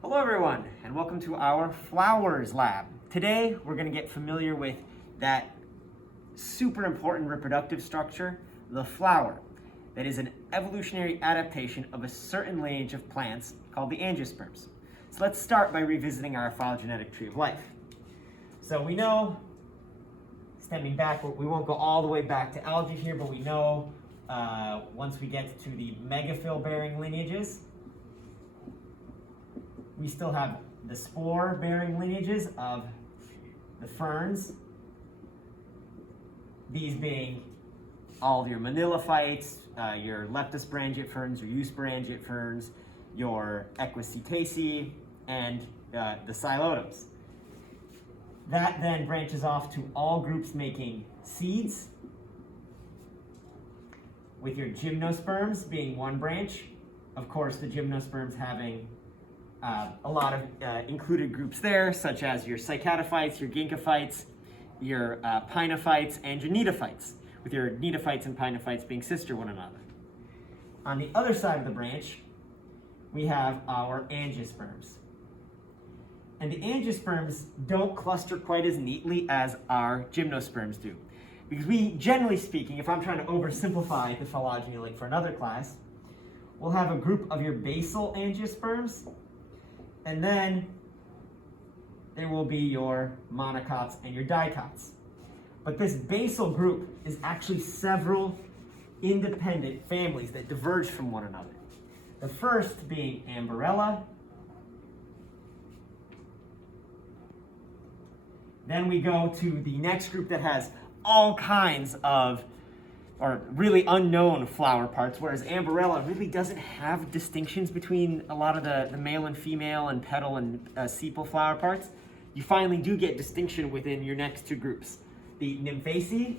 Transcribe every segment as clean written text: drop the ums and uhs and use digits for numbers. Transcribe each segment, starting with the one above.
Hello everyone, and welcome to our Flowers lab. Today we're going to get familiar with that super important reproductive structure, the flower, that is an evolutionary adaptation of a certain lineage of plants called the angiosperms. So let's start by revisiting our phylogenetic tree of life. So we know, stemming back, we won't go all the way back to algae here, but we know once we get to the megaphyll-bearing lineages, we still have the spore-bearing lineages of the ferns, these being all your manilophytes, your leptosporangiate ferns, your eusporangiate ferns, your equisetaceae, and the psilodems. That then branches off to all groups making seeds, with your gymnosperms being one branch. Of course, the gymnosperms having a lot of included groups there, such as your cycadophytes, your ginkgophytes, your pinophytes, and your cnidophytes, with your cnidophytes and pinophytes being sister one another. On the other side of the branch, we have our angiosperms. And the angiosperms don't cluster quite as neatly as our gymnosperms do. Because we, generally speaking, if I'm trying to oversimplify the phylogeny like for another class, we'll have a group of your basal angiosperms, and then there will be your monocots and your dicots. But this basal group is actually several independent families that diverge from one another. The first being Ambarella. Then we go to the next group that has all kinds of, or really unknown flower parts, whereas Ambarella really doesn't have distinctions between a lot of the male and female and petal and sepal flower parts. You finally do get distinction within your next two groups. The Nymphaceae,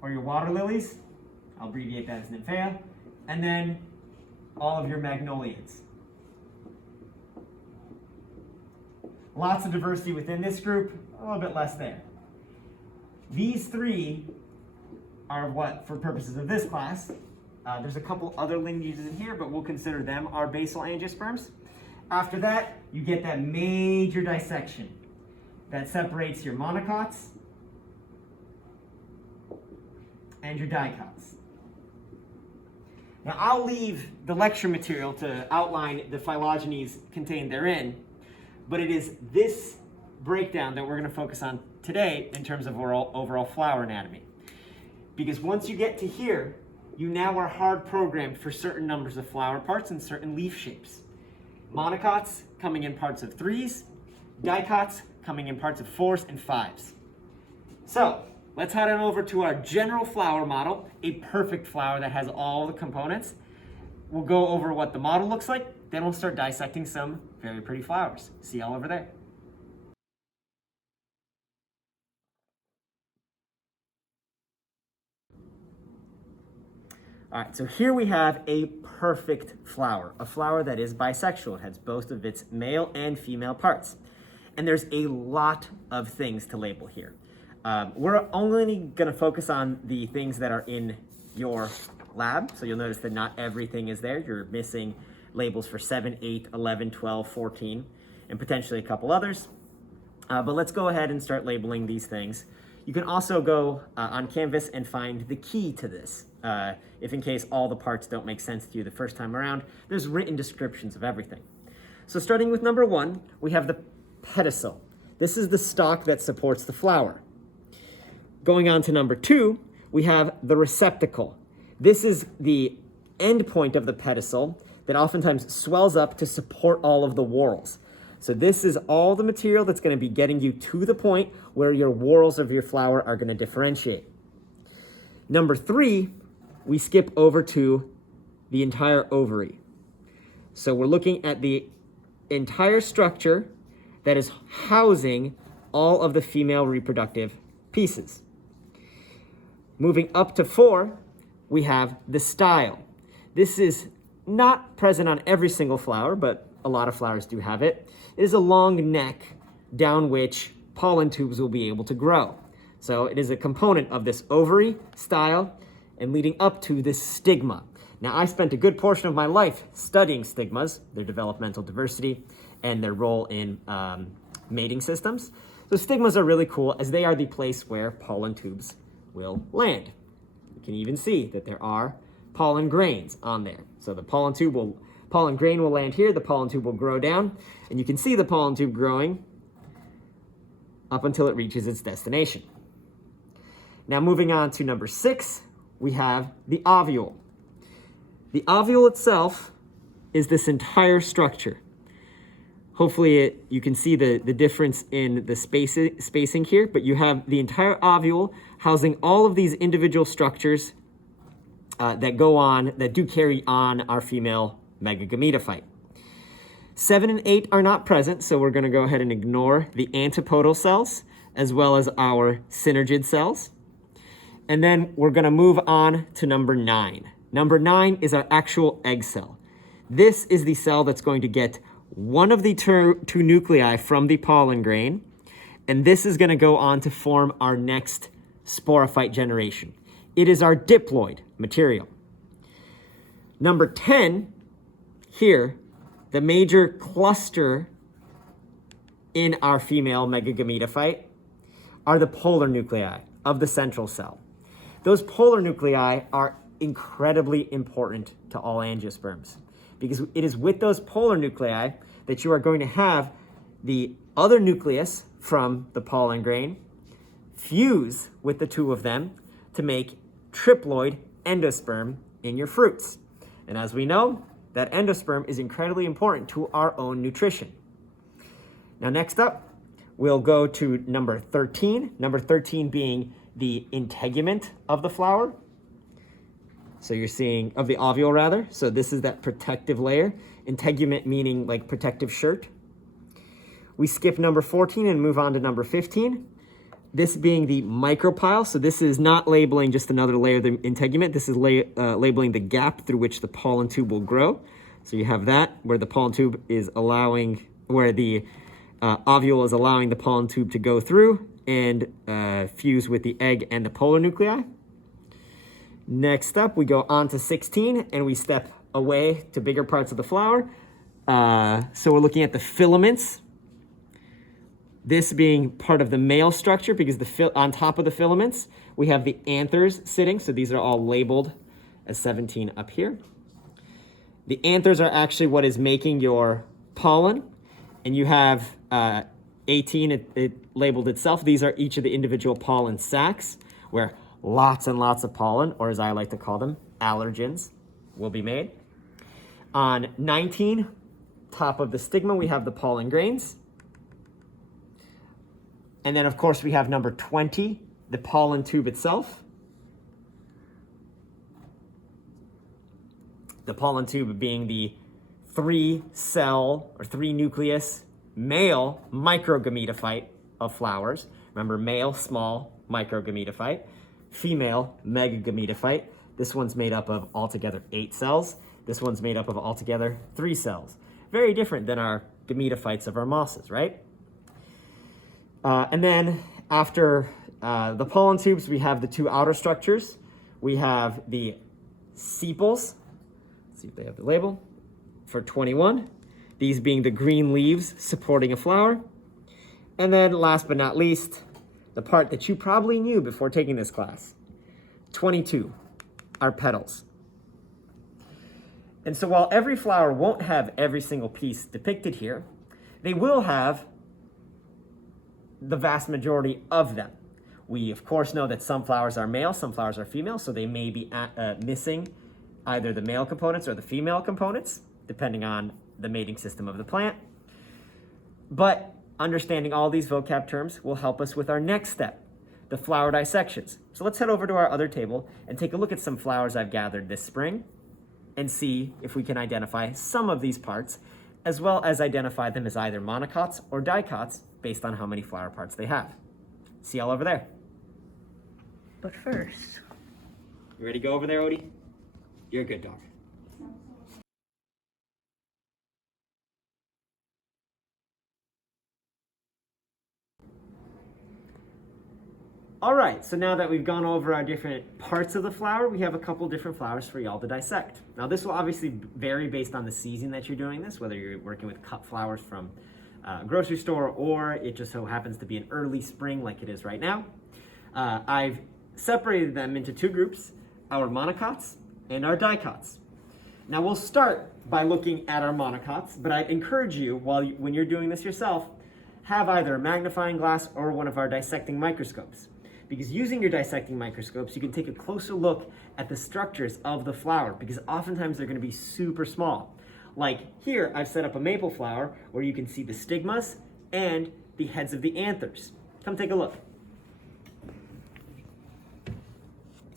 or your water lilies, I'll abbreviate that as Nymphea, and then all of your Magnoliads. Lots of diversity within this group, a little bit less there. These three are what, for purposes of this class, there's a couple other lineages in here, but we'll consider them our basal angiosperms. After that, you get that major dissection that separates your monocots and your dicots. Now, I'll leave the lecture material to outline the phylogenies contained therein, but it is this breakdown that we're going to focus on today in terms of overall flower anatomy. Because once you get to here, you now are hard programmed for certain numbers of flower parts and certain leaf shapes. Monocots coming in parts of 3s, dicots coming in parts of 4s and 5s. So let's head on over to our general flower model, a perfect flower that has all the components. We'll go over what the model looks like, then we'll start dissecting some very pretty flowers. See y'all over there. All right, so here we have a perfect flower, a flower that is bisexual. It has both of its male and female parts. And there's a lot of things to label here. We're only gonna focus on the things that are in your lab. So you'll notice that not everything is there. You're missing labels for 7, 8, 11, 12, 14, and potentially a couple others. But let's go ahead and start labeling these things. You can also go on Canvas and find the key to this. If in case all the parts don't make sense to you the first time around, there's written descriptions of everything. So starting with number 1, we have the pedicel. This is the stalk that supports the flower. Going on to number 2, we have the receptacle. This is the end point of the pedicel that oftentimes swells up to support all of the whorls. So this is all the material that's going to be getting you to the point where your whorls of your flower are going to differentiate. Number 3, we skip over to the entire ovary. So we're looking at the entire structure that is housing all of the female reproductive pieces. Moving up to 4, we have the style. This is not present on every single flower, but a lot of flowers do have it. It is a long neck down which pollen tubes will be able to grow. So it is a component of this ovary, style, and leading up to this stigma. Now, I spent a good portion of my life studying stigmas, their developmental diversity, and their role in mating systems. So stigmas are really cool as they are the place where pollen tubes will land. You can even see that there are pollen grains on there. So the pollen grain will land here, the pollen tube will grow down, and you can see the pollen tube growing up until it reaches its destination. Now moving on to number 6, we have the ovule. The ovule itself is this entire structure. Hopefully you can see the difference in the spacing here, but you have the entire ovule housing all of these individual structures that do carry on our female megagametophyte. 7 and 8 are not present, so we're going to go ahead and ignore the antipodal cells as well as our synergid cells. And then we're going to move on to number 9. Number 9 is our actual egg cell. This is the cell that's going to get one of the two nuclei from the pollen grain, and this is going to go on to form our next sporophyte generation. It is our diploid material. Number 10 here, the major cluster in our female megagametophyte are the polar nuclei of the central cell. Those polar nuclei are incredibly important to all angiosperms because it is with those polar nuclei that you are going to have the other nucleus from the pollen grain fuse with the two of them to make triploid endosperm in your fruits. And as we know, that endosperm is incredibly important to our own nutrition. Now next up, we'll go to number 13. Number 13 being the integument of the flower. So you're seeing, of the ovule rather. So this is that protective layer. Integument meaning like protective shirt. We skip number 14 and move on to number 15. This being the micropyle. So this is not labeling just another layer of the integument. This is labeling the gap through which the pollen tube will grow. So you have that where the pollen tube is allowing, where the ovule is allowing the pollen tube to go through and fuse with the egg and the polar nuclei. Next up, we go on to 16 and we step away to bigger parts of the flower. So we're looking at the filaments. This being part of the male structure because on top of the filaments, we have the anthers sitting. So these are all labeled as 17 up here. The anthers are actually what is making your pollen. And you have 18, it labeled itself. These are each of the individual pollen sacs where lots and lots of pollen, or as I like to call them, allergens, will be made. On 19, top of the stigma, we have the pollen grains. And then, of course, we have number 20, the pollen tube itself. The pollen tube being the 3-cell or 3-nucleus male microgametophyte of flowers. Remember, male, small, microgametophyte. Female, megagametophyte. This one's made up of altogether 8 cells. This one's made up of altogether 3 cells. Very different than our gametophytes of our mosses, right? And then after the pollen tubes, we have the 2 outer structures. We have the sepals. Let's see if they have the label for 21. These being the green leaves supporting a flower. And then last but not least, the part that you probably knew before taking this class, 22, are petals. And so while every flower won't have every single piece depicted here, they will have the vast majority of them. We, of course, know that some flowers are male, some flowers are female, so they may be missing either the male components or the female components, depending on the mating system of the plant. But understanding all these vocab terms will help us with our next step, the flower dissections. So let's head over to our other table and take a look at some flowers I've gathered this spring and see if we can identify some of these parts, as well as identify them as either monocots or dicots based on how many flower parts they have. See y'all over there. But first, You ready to go over there, Odie? You're a good dog. All right, so now that we've gone over our different parts of the flower, we have a couple different flowers for y'all to dissect. Now this will obviously vary based on the season that you're doing this, whether you're working with cut flowers from a grocery store or it just so happens to be an early spring like it is right now. I've separated them into two groups, our monocots and our dicots. Now we'll start by looking at our monocots, but I encourage you, when you're doing this yourself, have either a magnifying glass or one of our dissecting microscopes. Because using your dissecting microscopes, you can take a closer look at the structures of the flower, because oftentimes they're going to be super small. Like here, I've set up a maple flower where you can see the stigmas and the heads of the anthers. Come take a look.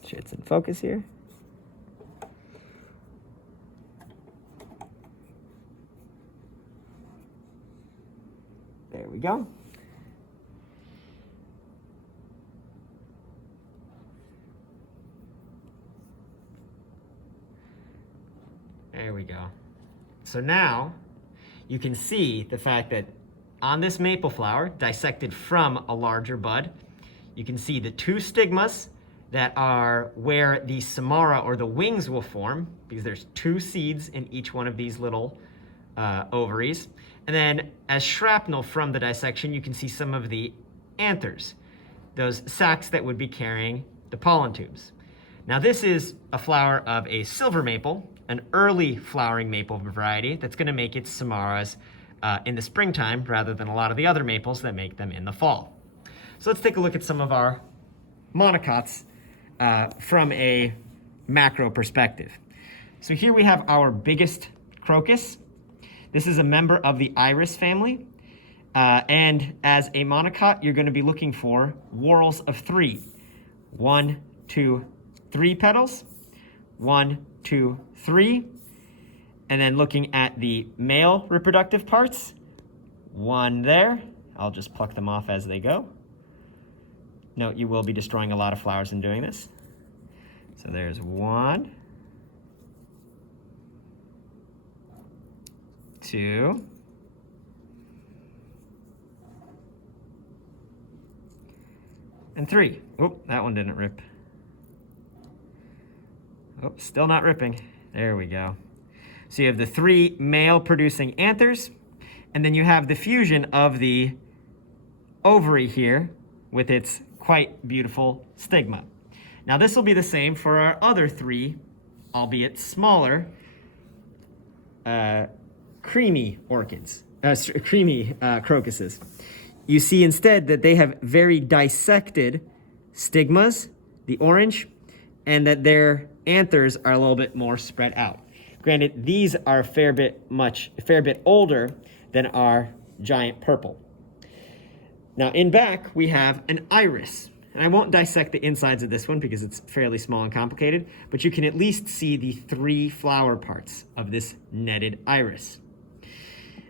Sure it's in focus here. There we go. There we go. So now you can see the fact that on this maple flower, dissected from a larger bud, you can see the two stigmas that are where the samara or the wings will form, because there's two seeds in each one of these little ovaries. And then as shrapnel from the dissection, you can see some of the anthers, those sacs that would be carrying the pollen tubes. Now this is a flower of a silver maple, an early flowering maple variety that's going to make its samaras in the springtime rather than a lot of the other maples that make them in the fall. So let's take a look at some of our monocots from a macro perspective. So here we have our biggest crocus. This is a member of the iris family. And as a monocot, you're going to be looking for whorls of 3. 1, 2, 3 petals. 1, 2, 3. And then looking at the male reproductive parts, 1 there. I'll just pluck them off as they go. Note you will be destroying a lot of flowers in doing this. So there's 1, 2, and 3. Oh, that one didn't rip. Oh, still not ripping. There we go. So you have the 3 male producing anthers, and then you have the fusion of the ovary here with its quite beautiful stigma. Now this will be the same for our other 3, albeit smaller, creamy orchids, crocuses. You see instead that they have very dissected stigmas, the orange, and that their anthers are a little bit more spread out. Granted, these are a fair bit older than our giant purple. Now in back, we have an iris. And I won't dissect the insides of this one because it's fairly small and complicated, but you can at least see the 3 flower parts of this netted iris.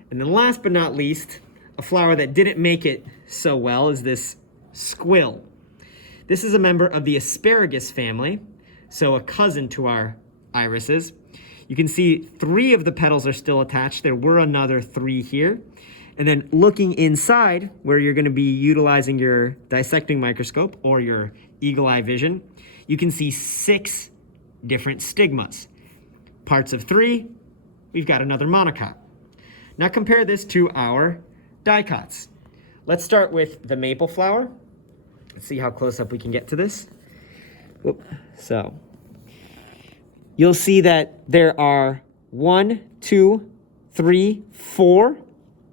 And then last but not least, a flower that didn't make it so well is this squill. This is a member of the asparagus family, so a cousin to our irises. You can see 3 of the petals are still attached. There were another 3 here. And then looking inside, where you're going to be utilizing your dissecting microscope or your eagle eye vision, you can see 6 different stigmas. Parts of 3, we've got another monocot. Now compare this to our dicots. Let's start with the maple flower. Let's see how close up we can get to this. Whoop. So you'll see that there are 1, 2, 3, 4,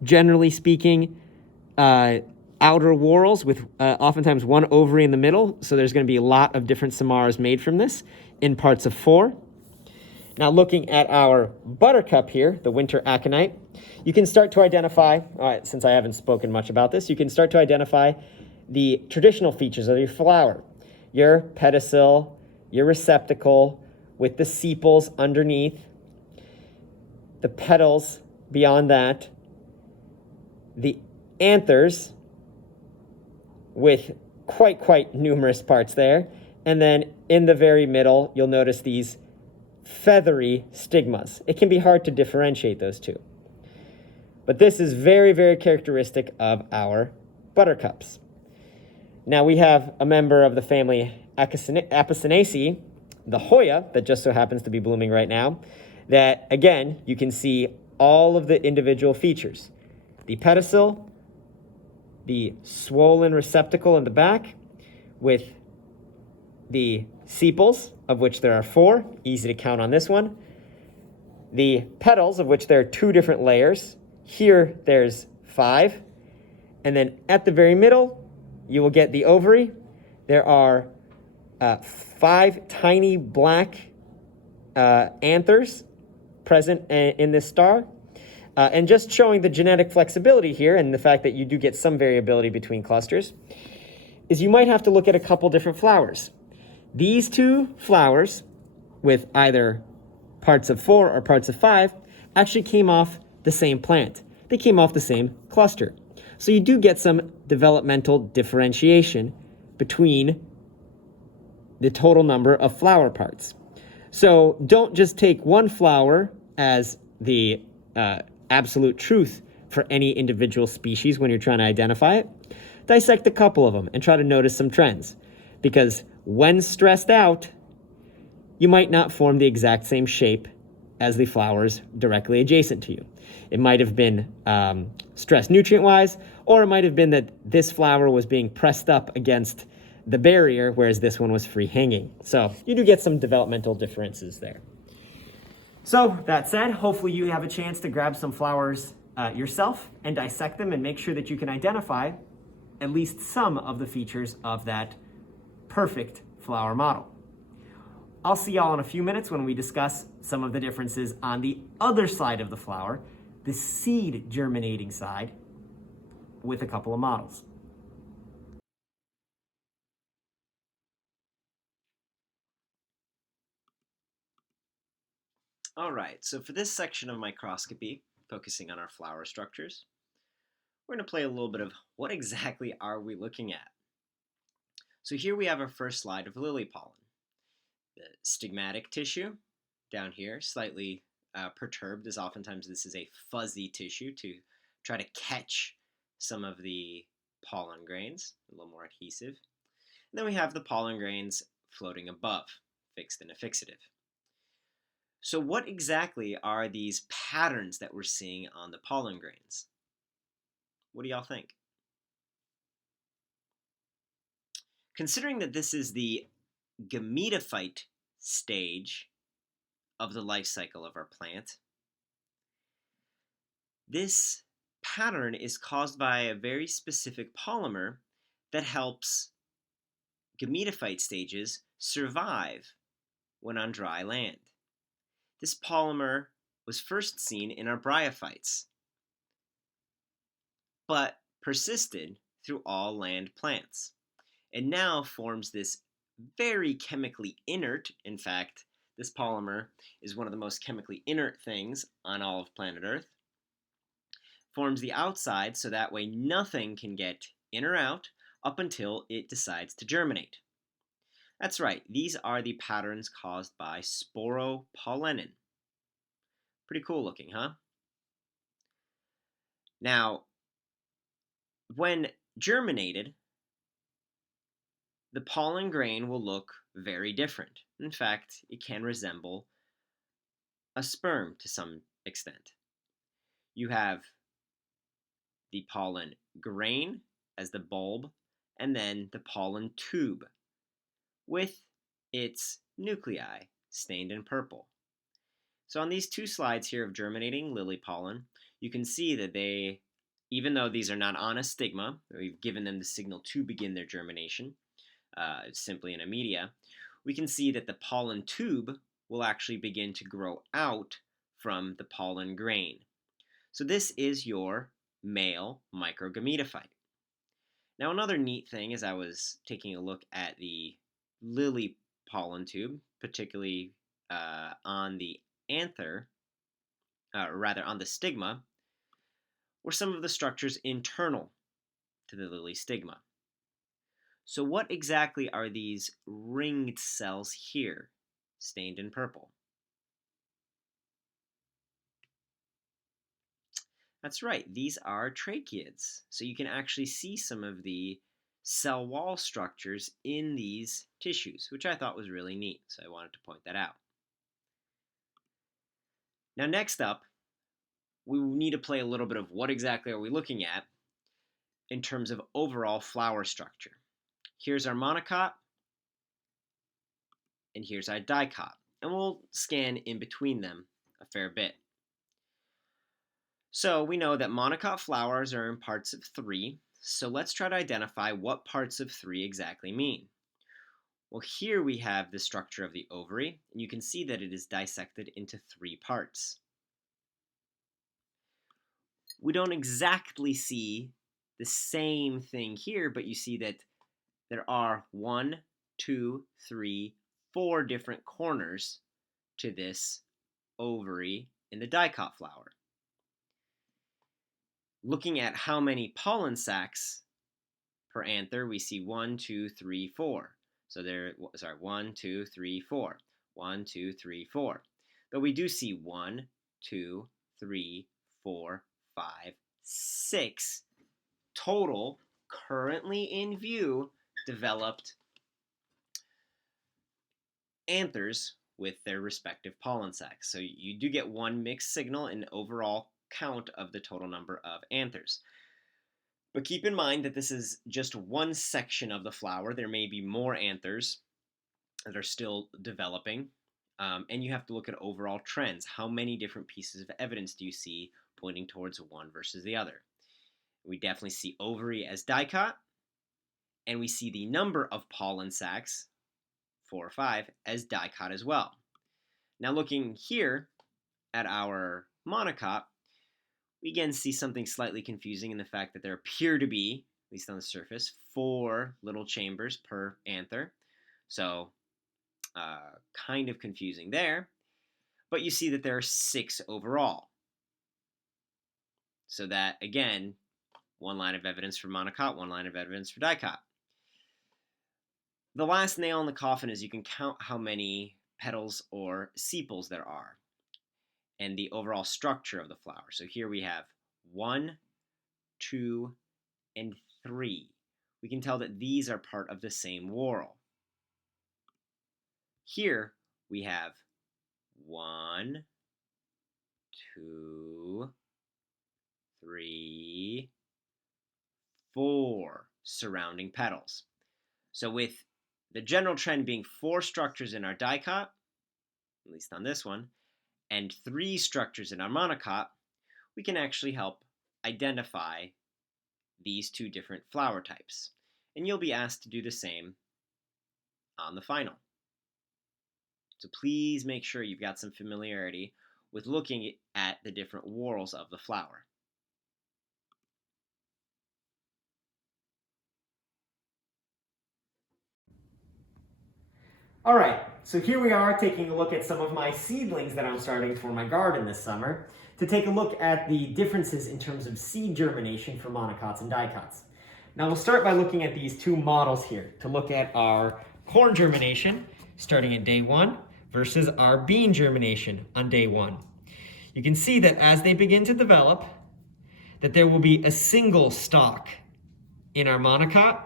generally speaking, outer whorls with oftentimes 1 ovary in the middle. So there's going to be a lot of different samaras made from this in parts of 4. Now looking at our buttercup here, the winter aconite, you can start to identify, since I haven't spoken much about this, you can start to identify the traditional features of your flower. Your pedicel, your receptacle with the sepals underneath, the petals beyond that, the anthers with quite numerous parts there, and then in the very middle, you'll notice these feathery stigmas. It can be hard to differentiate those two. But this is very characteristic of our buttercups. Now we have a member of the family Apocynaceae, the Hoya, that just so happens to be blooming right now, that again, you can see all of the individual features. The pedicel, the swollen receptacle in the back, with the sepals, of which there are 4, easy to count on this one. The petals, of which there are 2 different layers. Here, there's 5. And then at the very middle, you will get the ovary. There are 5 tiny black anthers present in this star. And just showing the genetic flexibility here and the fact that you do get some variability between clusters, is you might have to look at a couple different flowers. These 2 flowers, with either parts of 4 or parts of 5, actually came off the same plant. They came off the same cluster. So you do get some developmental differentiation between the total number of flower parts. So don't just take one flower as the absolute truth for any individual species when you're trying to identify it. Dissect a couple of them and try to notice some trends. Because when stressed out, you might not form the exact same shape as the flowers directly adjacent to you. It might have been stressed nutrient-wise, or it might have been that this flower was being pressed up against the barrier, whereas this one was free hanging. So you do get some developmental differences there. So that said, hopefully you have a chance to grab some flowers yourself and dissect them and make sure that you can identify at least some of the features of that perfect flower model. I'll see y'all in a few minutes when we discuss some of the differences on the other side of the flower, the seed germinating side, with a couple of models. All right, so for this section of microscopy, focusing on our flower structures, we're going to play a little bit of what exactly are we looking at. So here we have our first slide of lily pollen. The stigmatic tissue down here, slightly perturbed, as oftentimes this is a fuzzy tissue to try to catch some of the pollen grains, a little more adhesive. And then we have the pollen grains floating above, fixed and affixative. So what exactly are these patterns that we're seeing on the pollen grains? What do y'all think? Considering that this is the gametophyte stage of the life cycle of our plant, this pattern is caused by a very specific polymer that helps gametophyte stages survive when on dry land. This polymer was first seen in our bryophytes, but persisted through all land plants, and now forms this very chemically inert, in fact, this polymer is one of the most chemically inert things on all of planet Earth, forms the outside so that way nothing can get in or out up until it decides to germinate. That's right, these are the patterns caused by sporopollenin. Pretty cool looking, huh? Now, when germinated, the pollen grain will look very different. In fact, it can resemble a sperm to some extent. You have the pollen grain as the bulb, and then the pollen tube with its nuclei stained in purple. So on these 2 slides here of germinating lily pollen, you can see that they, even though these are not on a stigma, we've given them the signal to begin their germination, simply in a media, we can see that the pollen tube will actually begin to grow out from the pollen grain. So this is your male microgametophyte. Now another neat thing as I was taking a look at the lily pollen tube, particularly on the anther, on the stigma, were some of the structures internal to the lily stigma. So what exactly are these ringed cells here, stained in purple? That's right, these are tracheids. So you can actually see some of the cell wall structures in these tissues, which I thought was really neat, so I wanted to point that out. Now next up, we need to play a little bit of what exactly are we looking at in terms of overall flower structure. Here's our monocot, and here's our dicot, and we'll scan in between them a fair bit. So we know that monocot flowers are in parts of 3, so let's try to identify what parts of 3 exactly mean. Well, here we have the structure of the ovary, and you can see that it is dissected into 3 parts. We don't exactly see the same thing here, but you see that there are 1, 2, 3, 4 different corners to this ovary in the dicot flower. Looking at how many pollen sacs per anther, we see 1, 2, 3, 4. So 1, 2, 3, 4. 1, 2, 3, 4. But we do see 1, 2, 3, 4, 5, 6 total, currently in view, developed anthers with their respective pollen sacs. So you do get one mixed signal in overall count of the total number of anthers. But keep in mind that this is just one section of the flower. There may be more anthers that are still developing, and you have to look at overall trends. How many different pieces of evidence do you see pointing towards one versus the other? We definitely see ovary as dicot, and we see the number of pollen sacs, 4 or 5, as dicot as well. Now looking here at our monocot, we again see something slightly confusing in the fact that there appear to be, at least on the surface, 4 little chambers per anther. So kind of confusing there. But you see that there are 6 overall. So that, again, one line of evidence for monocot, one line of evidence for dicot. The last nail in the coffin is you can count how many petals or sepals there are and the overall structure of the flower. So here we have 1, 2, and 3. We can tell that these are part of the same whorl. Here we have 1, 2, 3, 4 surrounding petals. So with the general trend being 4 structures in our dicot, at least on this one, and 3 structures in our monocot, we can actually help identify these 2 different flower types. And you'll be asked to do the same on the final. So please make sure you've got some familiarity with looking at the different whorls of the flower. All right, so here we are taking a look at some of my seedlings that I'm starting for my garden this summer to take a look at the differences in terms of seed germination for monocots and dicots. Now we'll start by looking at these 2 models here to look at our corn germination starting at day 1 versus our bean germination on day 1. You can see that as they begin to develop, that there will be a single stalk in our monocot,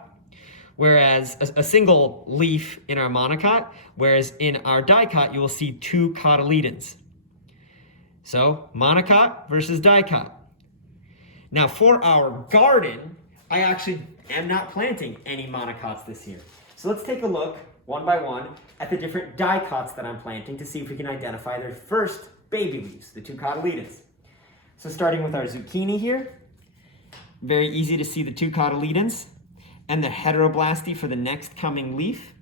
whereas a single leaf in our monocot, whereas in our dicot, you will see 2 cotyledons. So monocot versus dicot. Now for our garden, I actually am not planting any monocots this year. So let's take a look one by one at the different dicots that I'm planting to see if we can identify their first baby leaves, the 2 cotyledons. So starting with our zucchini here, very easy to see the 2 cotyledons and the heteroblasty for the next coming leaf.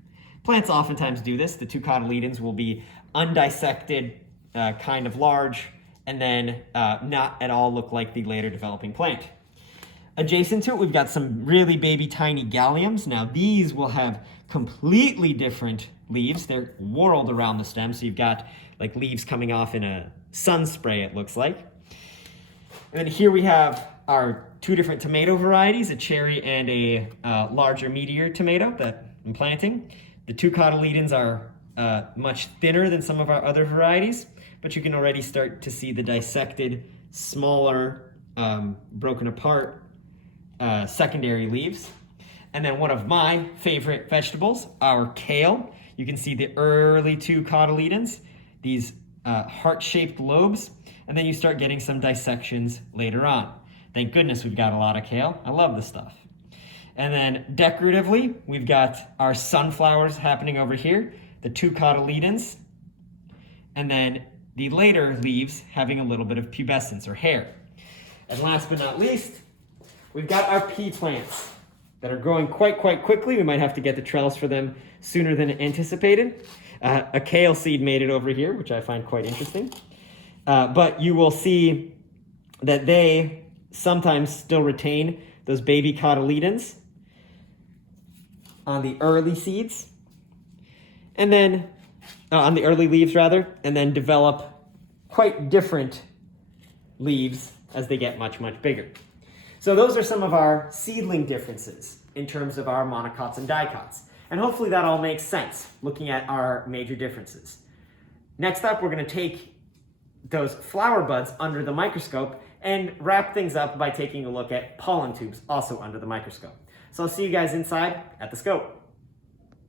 Plants oftentimes do this. The 2 cotyledons will be undissected, kind of large, and then not at all look like the later developing plant. Adjacent to it, we've got some really baby tiny galliums. Now these will have completely different leaves. They're whorled around the stem, so you've got like leaves coming off in a sun spray, it looks like. And then here we have our 2 different tomato varieties, a cherry and a larger meteor tomato that I'm planting. The 2 cotyledons are much thinner than some of our other varieties, but you can already start to see the dissected, smaller, broken apart secondary leaves. And then one of my favorite vegetables, our kale. You can see the early 2 cotyledons, these heart-shaped lobes, and then you start getting some dissections later on. Thank goodness we've got a lot of kale. I love this stuff. And then decoratively, we've got our sunflowers happening over here, the 2 cotyledons, and then the later leaves having a little bit of pubescence or hair. And last but not least, we've got our pea plants that are growing quite quickly. We might have to get the trellis for them sooner than anticipated. A kale seed made it over here, which I find quite interesting. But you will see that they sometimes still retain those baby cotyledons on the early seeds, and then on the early leaves rather, and then develop quite different leaves as they get much bigger. So those are some of our seedling differences in terms of our monocots and dicots. And hopefully that all makes sense looking at our major differences. Next up, we're going to take those flower buds under the microscope and wrap things up by taking a look at pollen tubes also under the microscope. So I'll see you guys inside at the scope.